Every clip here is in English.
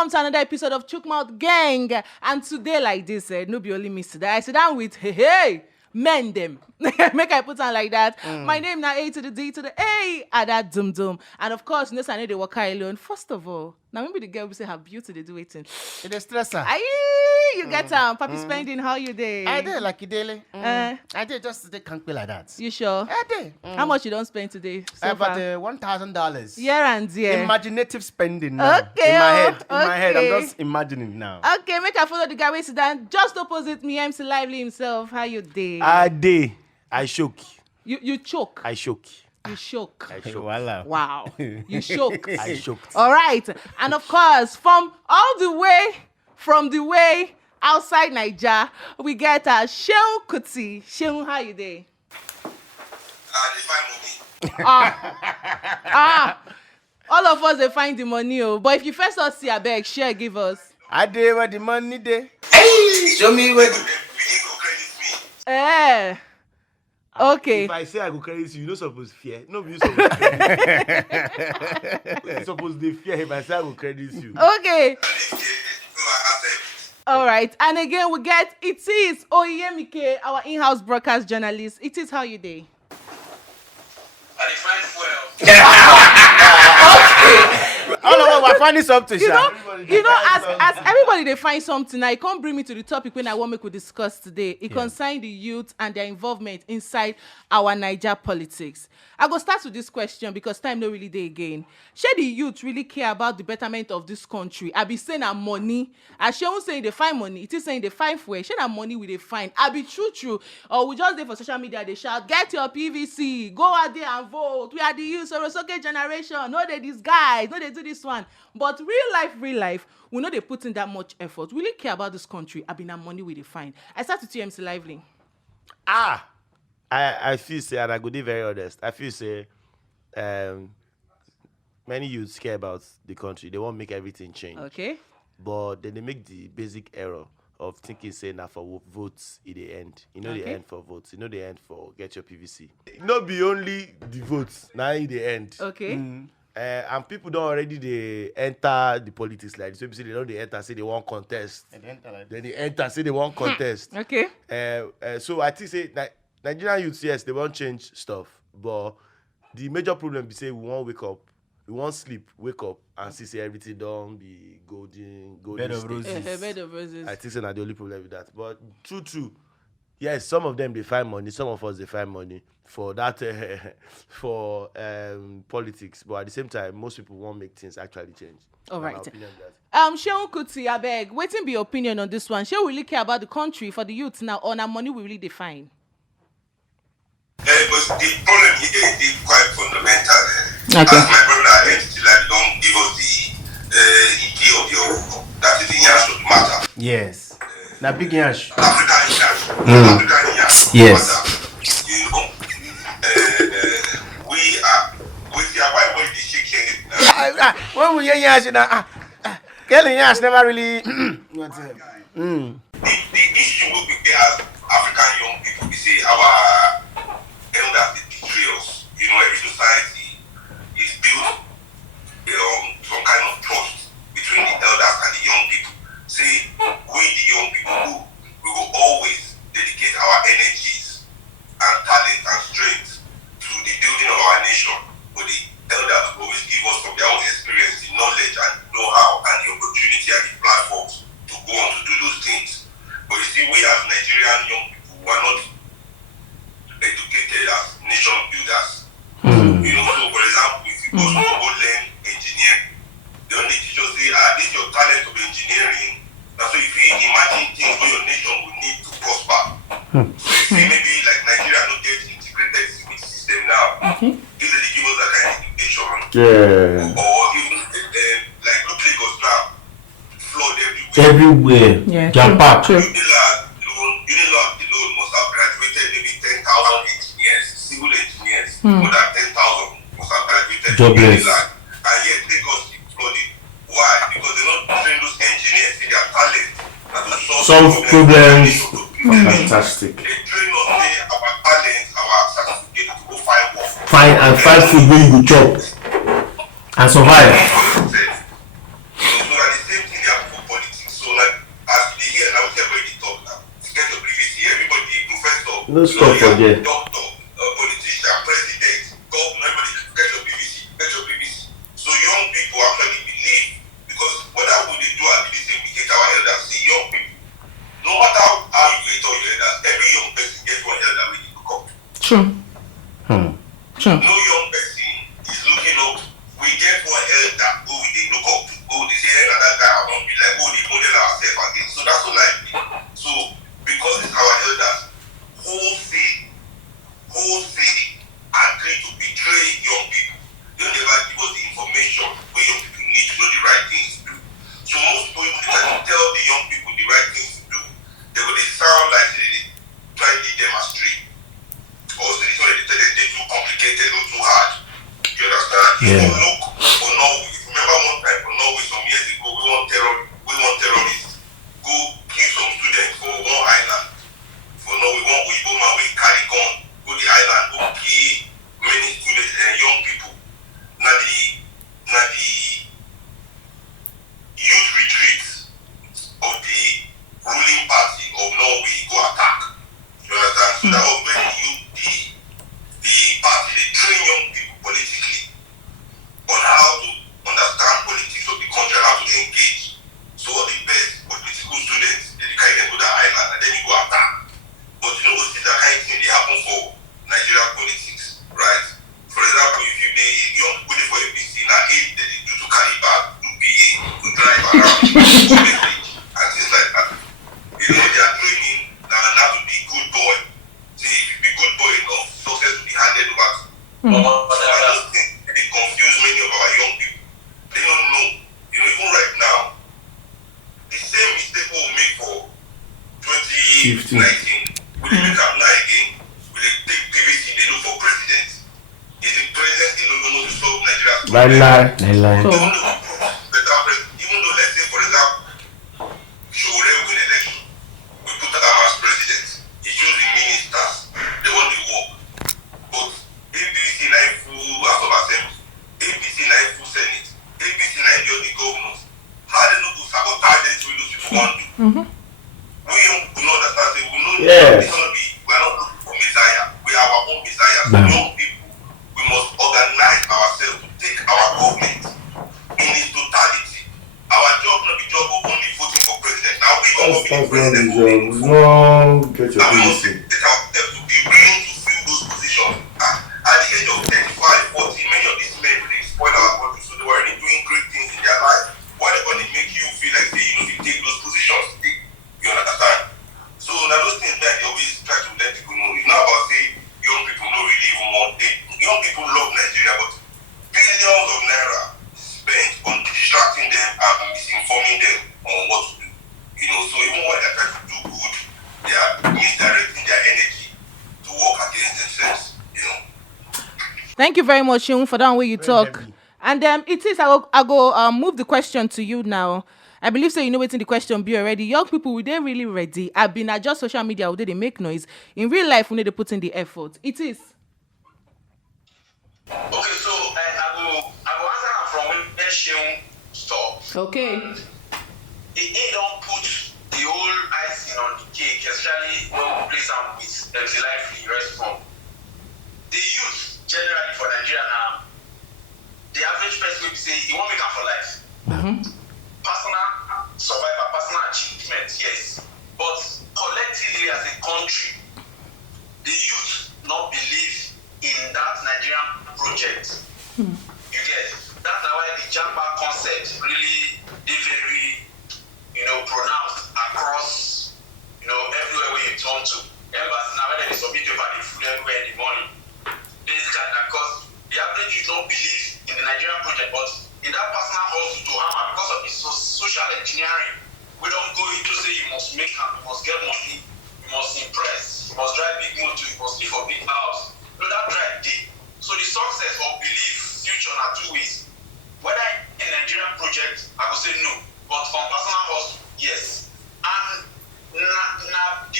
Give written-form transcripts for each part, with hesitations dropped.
welcome to another episode of ChookMouthGeng. And today, like this, no be only me today. I sit down with men them. Make I put on like that. My name now A to the D to the A at that dum dum. And of course, I know they work alone. First of all, now maybe the girl will say her beauty they do waiting. It is stressor. You get Papi spending how you day? I did like you daily. I did just they can't be like that. You sure? I did. How much you don't spend today? So About far? $1,000. Year and year. Imaginative spending now. Okay, In my head. okay. In my head. I'm just imagining now. Okay, make I follow the guy who sit down just opposite me, MC Lively himself. How you day? I did. I shook. You choke. I shook. You shook. I shook. Wow. You shook. I shooked. All right. And of course, from the way outside Naija, we get Shey Kuti. Shey, how you day? They find money. All of us, they find the money. Oh. But if you first all see a bag, share, give us. I did where the money day. Hey, show me where you go credit me. Okay. If I say I go credit you, you no suppose fear. No, you suppose credit. You suppose they fear if I say I go credit you. Okay. So I accept. All right. And again, we get it is Oyemike, our in-house broadcast journalist. It is how you day. And they find fuel. All of us were finding something, You know, Everybody as everybody they find something, now it can't bring me to the topic when I want to discuss today. It concerns the youth and their involvement inside our Naija politics. I go start with this question because time no really day again. Should the youth really care about the betterment of this country? I be saying that money. As she won't saying they find money, it is saying they find fuel. Should that money we they find? I be true. Or we just there for social media, they shout, get your PVC, go out there and vote. We are the youth, so okay generation. No, they these guys, no, they do this one. But real life, we know they put in that much effort. We really care about this country. I be that money we they find. I start with you, MC Lively. I feel say, and I go be very honest, I feel say many youths care about the country. They want to make everything change. Okay. But then they make the basic error of thinking say now for votes in the end. You know Okay. the end for votes. You know the end for get your PVC. Not be only the votes, now in the end. Okay. And people don't already they enter the politics like this. So they don't they enter say they want contest. Then they enter say they want contest. Okay. So I think say Nigerian youths, yes, they want change stuff, but the major problem be say we want wake up, we want sleep, wake up and see say everything don't be golden Bed of state. roses. Bed of roses. I think say not the only problem with that. But true. Yes, some of them they find money, some of us they find money for that for politics. But at the same time, most people want make things actually change. All Na my right. opinion be that. Shey Kuti, I beg. Waiting be your opinion on this one. Shey we really care about the country for the youth now, or na money we really define? But the problem here is quite fundamental. Okay. As my brother entity like don't give us the idea of your that is the answer to the matter. Yes. Now big yash. African African Yes. You know, we are why we the shaking. When we hear yash now, Kelly yash never really. What's it? The issue will be there as African young people. We see our elders they betray us. You know, every society is built some kind of trust between the elders and the young people. Say we the young people we will always dedicate our energies and talent and strength to the building of our nation. But the elders will always give us from their own experience, the knowledge and know-how and the opportunity and the platforms to go on to do those things. But you see, we as Nigerian young people who are not educated as nation builders. You know, so for example, if you go to learn engineering, they only teach us say, this is your talent of engineering. That's why if you imagine things where your nation will need to prosper. So you see maybe like Nigeria not get integrated sewage system now. If they give us that kind of education, or even like look Lagos now, flood everywhere. Everywhere. Jump up. Unilag alone must have graduated maybe 10,000 engineers, civil engineers, more than 10,000 must have graduated. Jobless. Unilag. And yet Lagos is flooded. Why? Because they don't train those engineers in their talent and to Solve problems. Fantastic. They train us in our talent, our certificate to go find work. Find food where you go chop and survive. So that the same thing No stop for there. Doctor, politician, president, governor, everybody get your PVC, get your PVC. So young people actually believe, because whatever they do at the same we get our elders, see young people. No matter how you hate all your elders, every young person gets one elder we need to come to. True. True. No young person is looking up. We get one elder who we dey look up to. Oh, they say that guy I won't be like, oh, they model ourselves again. So that's so likely. So because it's our elders, whole city agree to betray young people. They never give us the information where young people need to know the right things to do. So most people try to tell the young people the right things to do. They will sound like they try to lead them astray. Also, this one they tell them they're too complicated or too hard. You understand? Yeah. If you look for Norway, if you remember one time for Norway some years ago, we want terrorists go kill some students for one island. For Norway, one Oyibo man we carry gun go the island, go kill many students and young people. Now the youth retreats of the ruling party of Norway go attack. You understand? So that was when the party they train young people politically on how to understand politics of the country and how to engage. So all the best political students they carry them to that island and then you go attack. But you know what see that kind of thing they happen for Nigerian politics, right? For example, if you dey young people dey for APC now, they do to carry bag, do PA, to drive around, go message and things like that. You know they are training now to be good boy. See, if you be good boy enough, success will be handed over to. So I don't think they confuse many of our young people. They don't know. You know, even right now, the same mistake we will make for 2019, we dey make am now again. We dey take PVC, they look for president. Is the president alone know to solve Nigeria's Lie. So, even though let's say for example, Shey win election, we put am as president. He choose the ministers, they want the work. But APC na full House of Assembly, APC na full Senate, APC na just the governors. How they no go sabotage anything those people want to do? We young people know understand. Say we know Yes. it's gonna be. We are not looking for Messiah. We are our own Messiah. So young people, we must organize ourselves to take our government in its totality. Our job not be job of only voting for president. Now we don't be the president. No, get your And we must PVC. take ourselves to be willing to fill those positions. At the age of 35, 40, many of these men they spoil our country. So they were already doing great things in their life. Why they gonna make you feel like say, you take those positions? You understand? So now those things that they always try to let people know. It's not about say young people don't really even want. Young people love Nigeria, but billions of naira spent on distracting them and misinforming them on what to do. You know, so even when they're trying to do good, they are misdirecting their energy to work against themselves. You know. thank you very much, Shey, for that way you talk. heavy. And it is I go move the question to you now. I believe so you know wetin the question be already. Young people, were they really ready? I've been adjust social media, would they make noise? In real life, we need to put in the effort. It is. Okay, so I go answer am from where Shey stop. Okay. He don't put the whole icing on the cake, especially when we place am with MC Lively response. The youth generally for Nigeria now, the average person will say he won't make am for life. Personal survival, personal achievement, yes. But collectively as a country, the youth not believe in that Nigerian project. You get that's why the Jamba concept really is very, pronounced across, everywhere where you turn to. Embassy now where they submit paper, they food everywhere in the morning. Basically, because the average youth don't believe in the Nigerian project, but in that personal hustle to hammer because of the social engineering, we don't go into say you must make am, you must get money, you must impress, you must drive big motor, you must live for big house. That drive day. So the success or belief future are two ways. Whether in Nigerian project, I will say no, but from personal hustle, yes. And the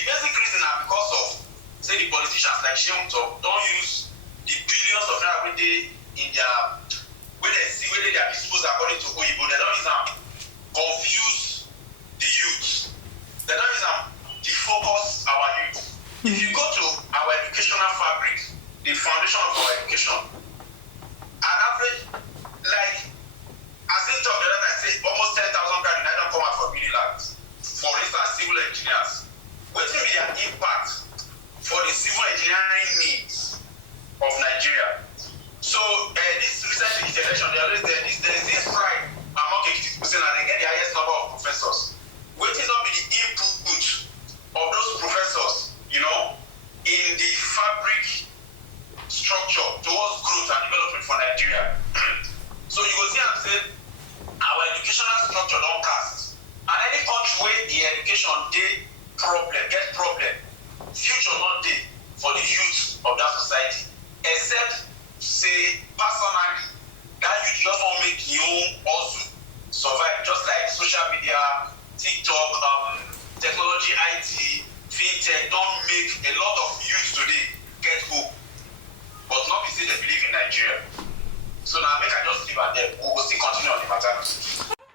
basic reason are because of say the politicians like Shey don't use the billions of naira every day in their when they see whether they are disposed according to Oyibo, they don't use them confuse the youth. They don't use them defocus our youth. If you go to educational fabric, the foundation of our education. An average, like, as in talk the other time, say almost 10,000 graduates don't come out for Unilag. For instance, civil engineers. What will be their impact for the civil engineering needs of Nigeria? So this recent election, there's this pride among Ekiti people and they get the highest number of professors. What is not be the input of those professors, you know, in the fabric structure towards growth and development for Nigeria? So you go see and say our educational structure don't cast. And any country where the education get problem, future not day for the youth of that society, except say personally that you just want to make your own also survive, just like social media, TikTok, technology, IT, fintech don't make a lot of youth today get hope, but not be say they believe in Nigeria. So now make I just leave at them. We will still continue on the matter.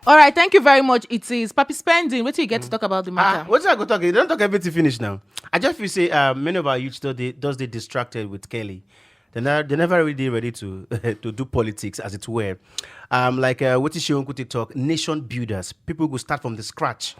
All right, thank you very much. It is Papi Spending. Wait till you get to talk about the matter. What's I go talk? They don't talk everything finish now. I just feel say many of our youth they distracted with Kelly. They're never really ready to to do politics as it were. Like what is Shey on TikTok? Nation builders. People who start from the scratch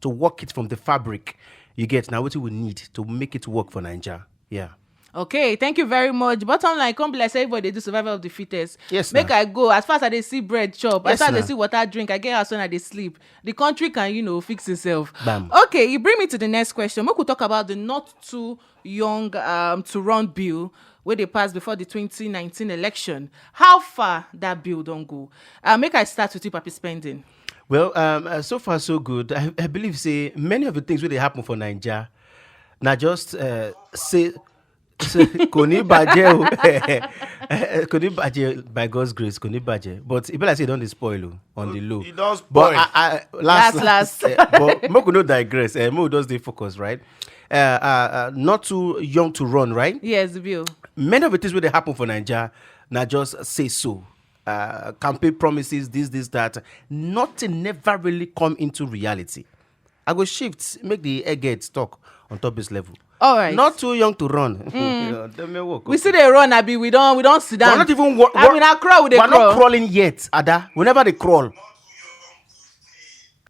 to work it from the fabric. You get now what we need to make it work for Naija. Yeah. Okay, thank you very much. Bottom line, come be like say everybody they do survival of the fittest. Yes, make nah. I go as fast as they see bread chop, Yes, as fast as nah. they see water drink, I get house when I they sleep. The country can fix itself. Bam. Okay, you bring me to the next question. We could talk about the not too young to run bill where they passed before the 2019 election. How far that bill don't go? Make I start with you, Papi Spending. Well, so far so good. I believe say many of the things where they happen for Naija, now just say Koni Baje by God's grace, Koni Baje. But it be like say don't spoil on the low. It does But spoil. Last. but Moko no digress. Mo does the focus, right? Not too young to run, right? Yes, the bill. Many of the things where they happen for Naija, now just say so. Campaign promises, this, that. Nothing never really come into reality. I go shift, make the eggheads talk on top this level. All right. Not too young to run. They may walk. We see they run, Abi. We don't sit down. We're not even. I mean, I crawl with the We're crawl. not crawling yet, Ada. Whenever they crawl.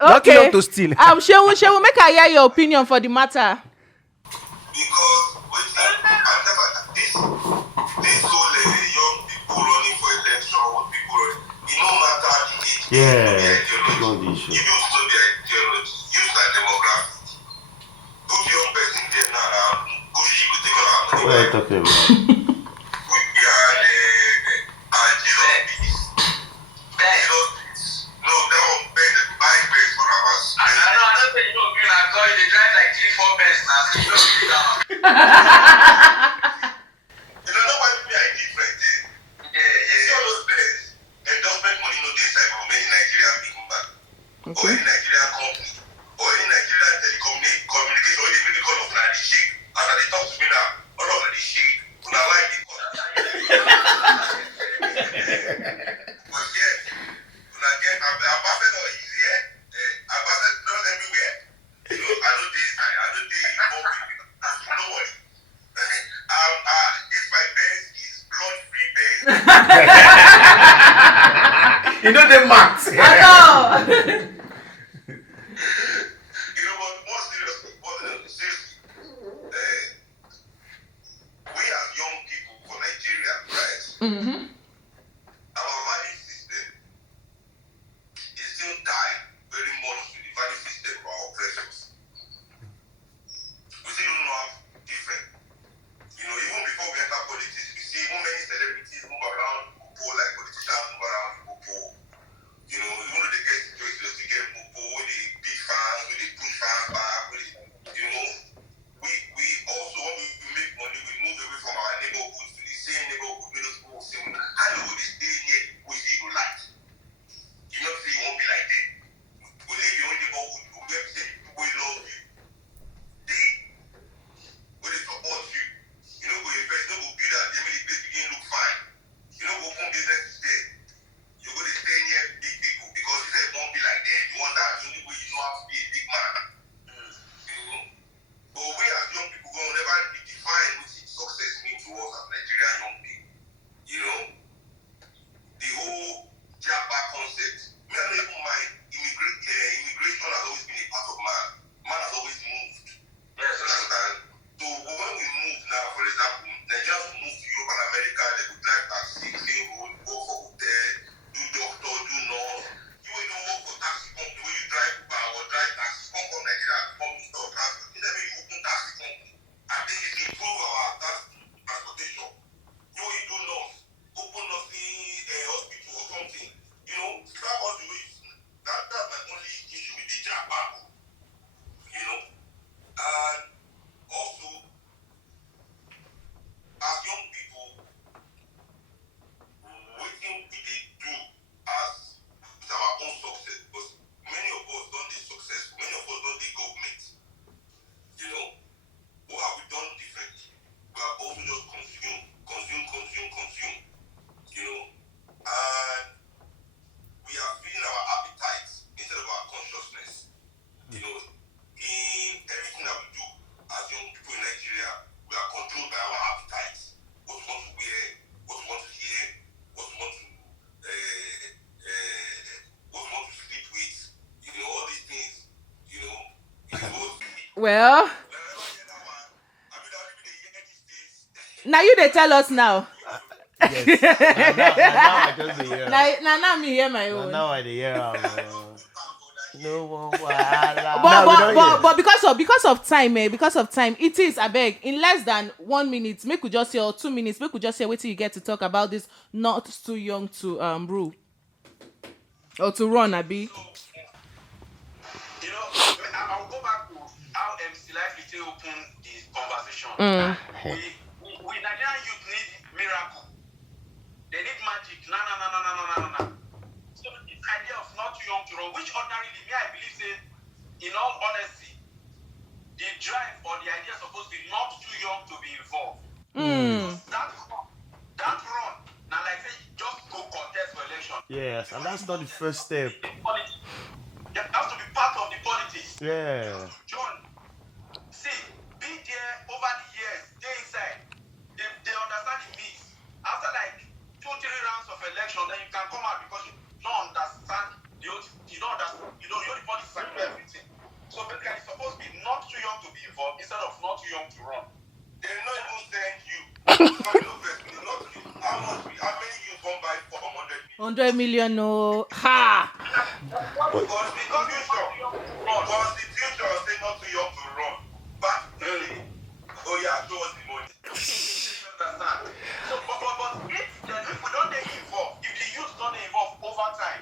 Not too Okay. young to steal. Shewu, make I hear your opinion for the matter. Because this whole young people running for election, what people running, it no matter the age, Yeah, not the the issue. youth know their ideology, youth and demographics. Good young person there now, good she will take on our money. What are you talking about? We are Jesus bees. No, that one buy base for us. I don't think you know, green and gold, they drive like 3-4 best now, so you don't see that. You don't know why we are different there. You see all those best, endowment money no dey inside for many Nigerian people, man. Or any Nigerian company, or any Nigerian communication, or they make the call of the shade. And they talk to me now, all of the shade, when I like it. But yes, when I get ambassador is here, ambassadors everywhere. You know, I don't involved with nobody. This my best is blood-free best. You know the max. I know. You know, but more seriously, we as young people for Nigeria, right? Mm-hmm. Our value system is still tied very much to the value system of our oppressors. We still don't know how different. You know, even before we enter politics, we see even many celebrities move around, people like politicians move around, people, you know, even though they get into a Well, Never hear that one. I mean, I live in the United States. now you they tell us now. Yes. now I just hear. Now me hear my own. Now I hear. No one. But because of time, it is I beg in less than 1 minute. Make we just hear or 2 minutes. Make we just hear wait till you get to talk about this. Not too young to rule or to run, Abi. You know, I'll go back to how MC Life still open this conversation. We Nigerian youth need miracle. They need magic. No. So this idea of not too young to run, which ordinarily me I believe say, in all honesty, the drive or the idea is supposed to be not too young to be involved. That run, now like say just go contest for election. Yes, and that's not the first step. That has to be part of the politics. Yeah. John, see, be there over the years, they inside. They understand the mix. After like 2-3 rounds of election, then you can come out because you don't understand you don't understand, you know the politics and you know everything. So basically it's supposed to be not too young to be involved instead of not too young to run. They're not even saying you. How many you come by for 100 million, no. Ha! Because the future say not too young to run. But oh yeah, show us the money. Understand? So, but if we don't get involved, if the youth don't get involved over time,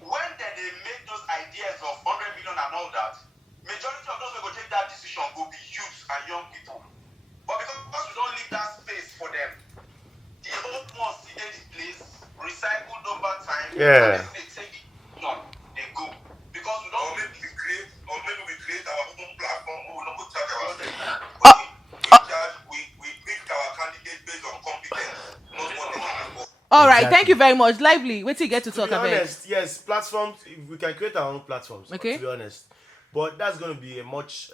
when they make those ideas of 100 million and all that, majority of those who go take that decision will be youth and young people. But because we don't leave that space for them, the old ones see the place, recycle over time, Yeah. and they take it on, they go. Because we don't maybe we create our own platform, we don't go charge ourselves. We pick our candidate based on competence, not what they can afford. All right, thank you very much. Lively. Wait till you get to talk To be about. honest, yes, platforms. We can create our own platforms. Okay. To be honest, but that's going to be a much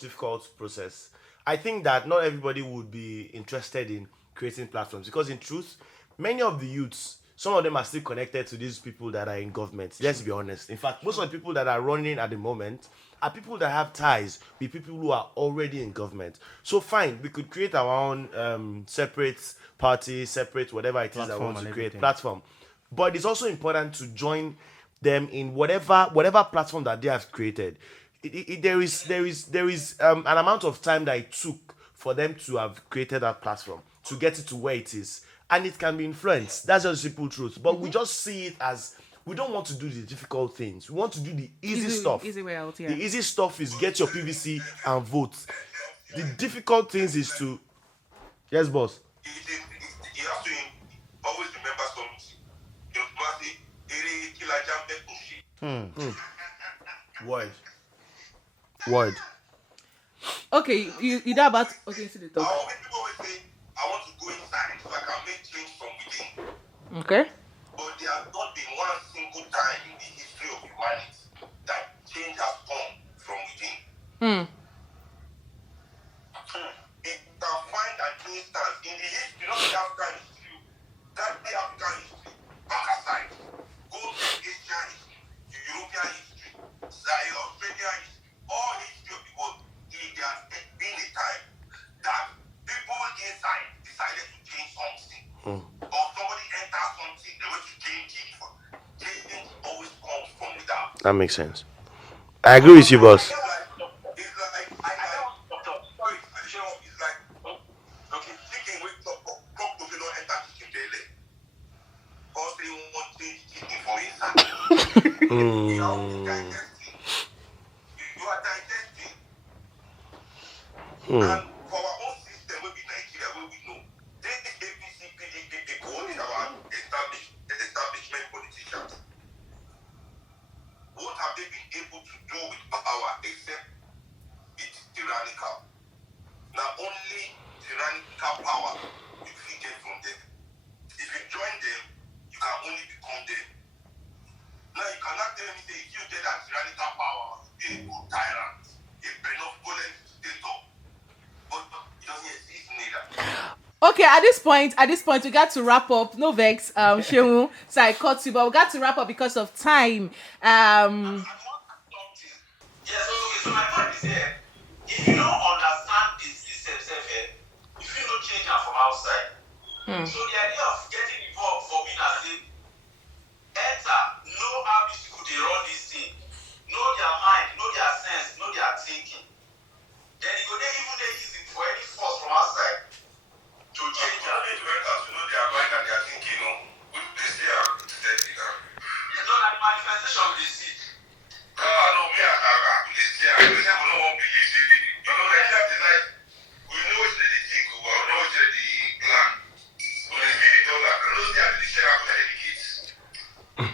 difficult process. I think that not everybody would be interested in creating platforms because, in truth, many of the youths, some of them are still connected to these people that are in government. Let's be honest. In fact, most of the people that are running at the moment are people that have ties with people who are already in government. So fine, we could create our own separate party, separate whatever it is that we want to create, platform. But it's also important to join them in whatever platform that they have created. There is an amount of time that it took for them to have created that platform to get it to where it is, and it can be influenced. That's just the simple truth. But we just see it as we don't want to do the difficult things. We want to do the easy stuff. Easy way out, yeah. The easy stuff is get your PVC and vote. The difficult things is to yes, boss. You have to always remember something. You must say, Word. Okay, you know about okay, see the talk. How many people will say, I want to go inside so I can make change from within? Okay. But there has not been one single time in the history of humanity that change has come from within. It can find an instance in the history, not the African history, that the African history, back aside, go to Asian history, to European history, Australia history, all history of the world, there has been a time that people inside decided to change something. Or somebody enters something, they want to change it. Change always comes from without. That makes sense. I agree with you, boss. And for our own system, we be Nigeria, where we know, this APC, PDP people, all these our establishment politicians, what have they been able to do with power except it's tyrannical? Now, only tyrannical power you get from them. If you join them, you can only become them. Now, you cannot tell me say if you get that tyrannical power, be a good tyrant, a benevolent dictator. But it doesn't exist neither. Okay, at this point, we got to wrap up. No vex, Shey, so I cut you, but we got to wrap up because of time. Yeah, so my point is here. So the idea of getting involved for me now say, enter, know how these people they run this thing, know their mind, know their sense, know their thinking. Then you go there even they easy for any force from outside to change their need to enter to know their mind and their thinking, you know. They say steady now. It's not like manifestation with the seed. No, me they say we don't want to believe it. You know, like that is like we know what they think, we know what they plan. We really don't like those they are the share of the kids.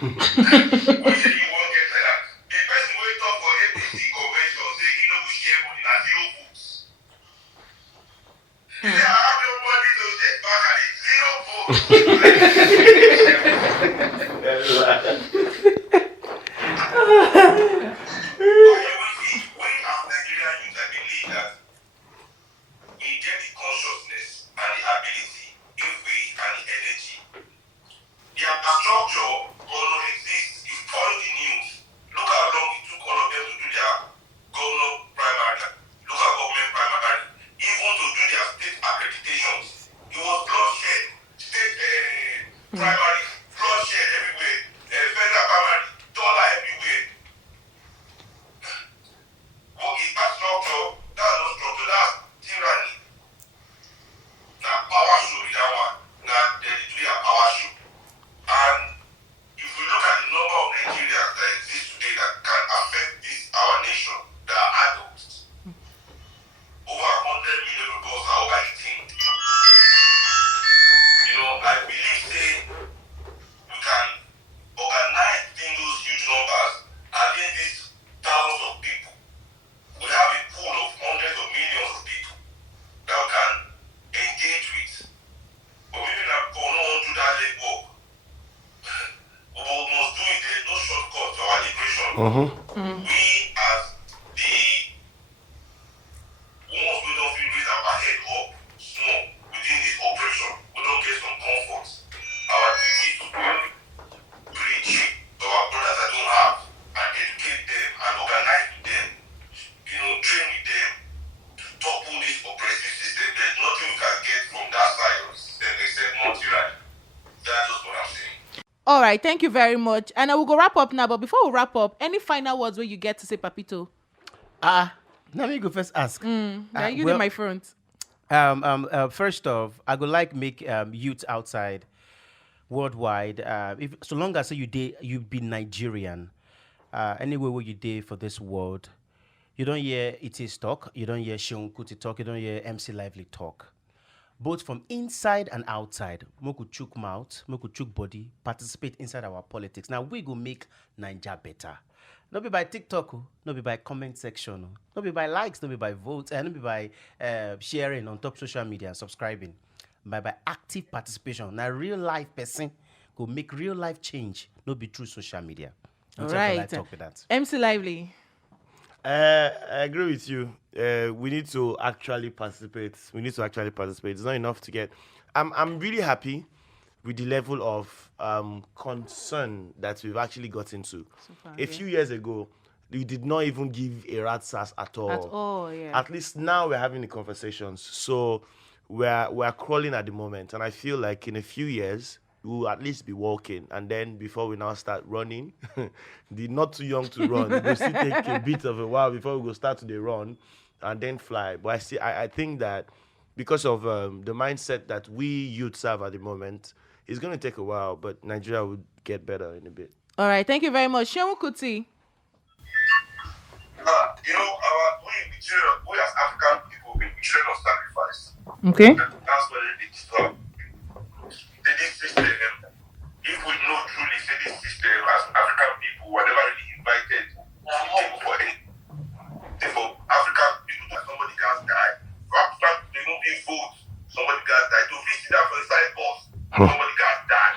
We say you won't get like that. The person who talk for APC convention say he know we share money na zero votes. He say I have no money to get back at it, zero votes. We as Nigerian youth, I believe that we get the consciousness and the ability, if we and the energy. Their structure gonna exist. You follow the news. Look how long it took all of them to do their governor primary, local government primary, even to do their state accreditations. It was bloodshed. State primary, bloodshed everywhere. Federal primary, dollar everywhere. What is that structure? That's not structure. That's tyranny. Now power show be that one. Now they do their power show. And if we look at the number of Nigerians that exist today that can affect this our nation, that are adults, over 100 million of us are over 18. You know, I believe say we can organize within those huge numbers against these thousands of people. We have a pool of hundreds of millions of people that we can engage with. But maybe not go on to that legwork. We must do it. There's no shortcut to our liberation. We as the ones who don't feel raise our head up small within this operation, we don't get some comfort. Our duty is to preach to our brothers that don't have and educate them and organize with them, you know, train with them to topple this oppressive system. There's nothing we can get from that side of the system except more tyranny. That's just what I'm saying. All right, thank you very much. And I will go wrap up now. But before we wrap up, any final words where you get to say, Papito? Now me go first ask. Now you in my front. First off, I would like make youth outside worldwide. If so long as you be Nigerian, anywhere where you day for this world, you don't hear Iti's talk, you don't hear Shey Kuti talk, you don't hear MC Lively talk. Both from inside and outside, we could chook mouth, we could chook body, participate inside our politics. Now we go make Naija better. Not be by TikTok, not be by comment section, not be by likes, not be by votes, and not be by sharing on top social media and subscribing. By active participation. Now real life person go make real life change, not be through social media. All right. Talk with that. MC Lively. I agree with you. We need to actually participate. It's not enough to get. I'm really happy with the level of concern that we've actually got into. A few years ago, we did not even give a rat's ass at all. At all, yeah. At least now we're having the conversations. So we're crawling at the moment, and I feel like in a few years we'll at least be walking, and then before we now start running, the not too young to run, we'll still take a bit of a while before we go start to run and then fly. But I think that because of the mindset that we youths have at the moment, it's going to take a while, but Nigeria will get better in a bit. All right, thank you very much. Shey Kuti. You know, we as African people, we children of sacrifice. Okay. That's what they did stop. This system, if we know truly, say this system as African people, were never really invited to take for it. For African people, that somebody can die. For African people, they don't pay vote. Somebody can die. To visit that for a side bus, somebody can die.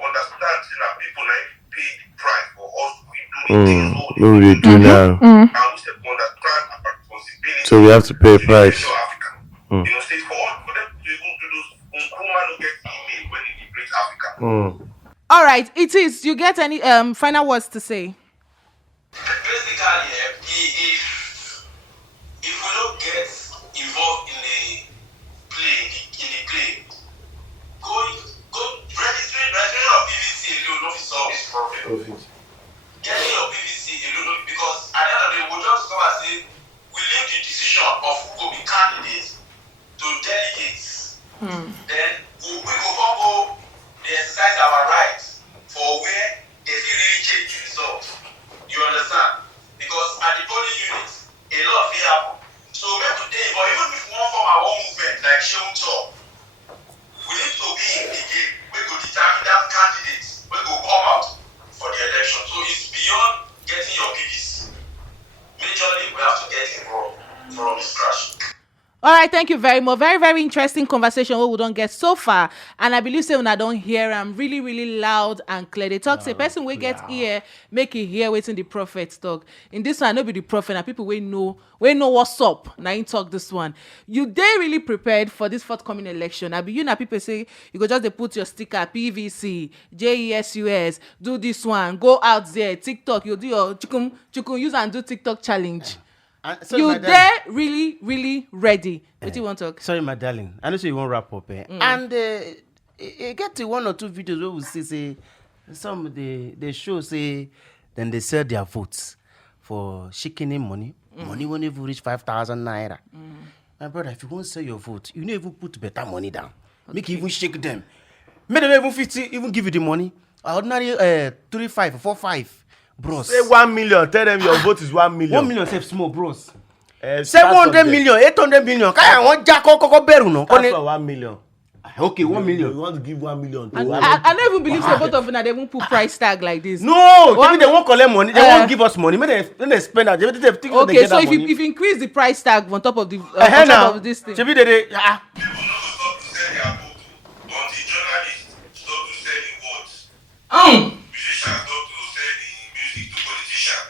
Understand that people like pay the price for us to be doing things. What will they do now? And we should understand our responsibility. So we have to pay a price. You know, say for them to even do those, Nkrumah no get email when he liberates Africa. All right, it is. You get any final words to say? Basically, if we don't get involved in the play, go profit. Getting your PVC alone, because at the end of the day, we'll just come and say, we leave the decision of who will be candidates to delegates. Then we go go they exercise our rights for where they still really change the result. You understand? Because at the polling units, a lot of things happen. So maybe today, but even if we want form our own movement like Shey talk, we need to be in the game. We go determine that candidates we go come out for the election. So it's beyond getting your PVC. Majorly, we have to get involved from the scratch. All right, thank you very much. Very, very interesting conversation we don't get so far. And I believe say when I don't hear I'm really, really loud and clear. They talk say person we get ear, make it hear waiting the prophet talk. In this one, I know be the prophet and people we know what's up. Now in talk this one. You they really prepared for this forthcoming election. I be you now people say you go just they put your sticker PVC, JESUS, do this one, go out there, TikTok, you do your chukum use and do TikTok challenge. You there really, really ready. What do you want to talk? Sorry, my darling. I know so you won't wrap up. And you get to 1 or 2 videos where we see say some of they show say then they sell their votes for shaking in money. Money won't even reach 5,000 naira. My brother, if you won't sell your vote, you don't even put better money down. Okay. Make you even shake them. Make them even 50, even give you the money. Ordinary 35, 45. Bros. Say 1 million. Tell them your vote is 1 million. 1 million save small, bros. 700 million, 800 million. Kaya want jack koko beru no. That's for 1 million. Okay, 1 million. You want to give 1 million to I don't even believe so both of them they won't put price tag like this. No, maybe they won't collect money. They won't give us money. Maybe they spend that. Okay, so if you increase the price tag on top of the on top of this thing. Maybe People don't stop to sell their book until journalists stop to sell the words. Musicians stop to sell the music to politicians.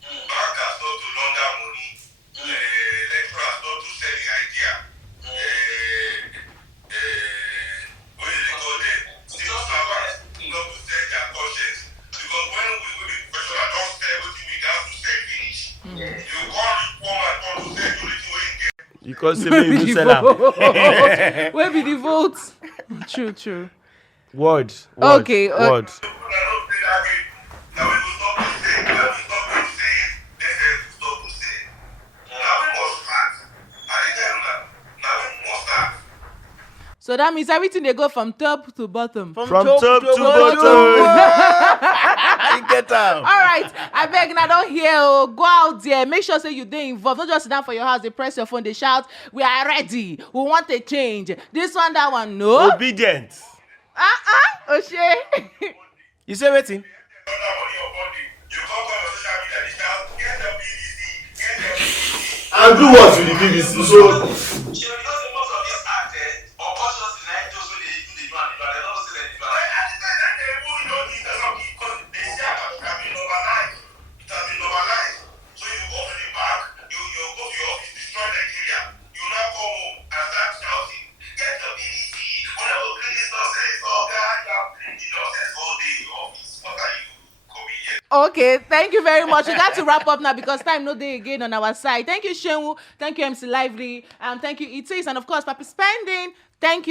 Bankers stop to launder money. Lecturers stop to sell the idea. What do they call them? Civil servants stop to sell their conscience. Because when we be professional, don't sell what we have to sell finish. You can't reach one man to sell the only thing where you get. because say make you sell am. Where be the vote? True. Word. Okay, Word. So that means everything they go from top to bottom. From top to bottom. You get out. All right, I beg now don't hear. Go out there. Make sure say you they involved. Not just sit down for your house. They press your phone. They shout, "We are ready. We want a change." This one, that one, no. Obedient. Shey. You say waiting? And do what with the BBC? So. Okay, thank you very much. We got to wrap up now because time no day again on our side. Thank you, Shey. Thank you, MC Lively. Thank you, Itis. And of course, Papi Spending. Thank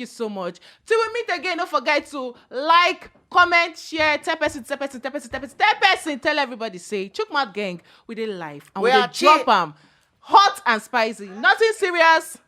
you so much. Till we meet again, don't forget to like, comment, share, tell person, tell everybody, say, ChookMouthGeng, we did live. And we did drop them hot and spicy. Nothing serious.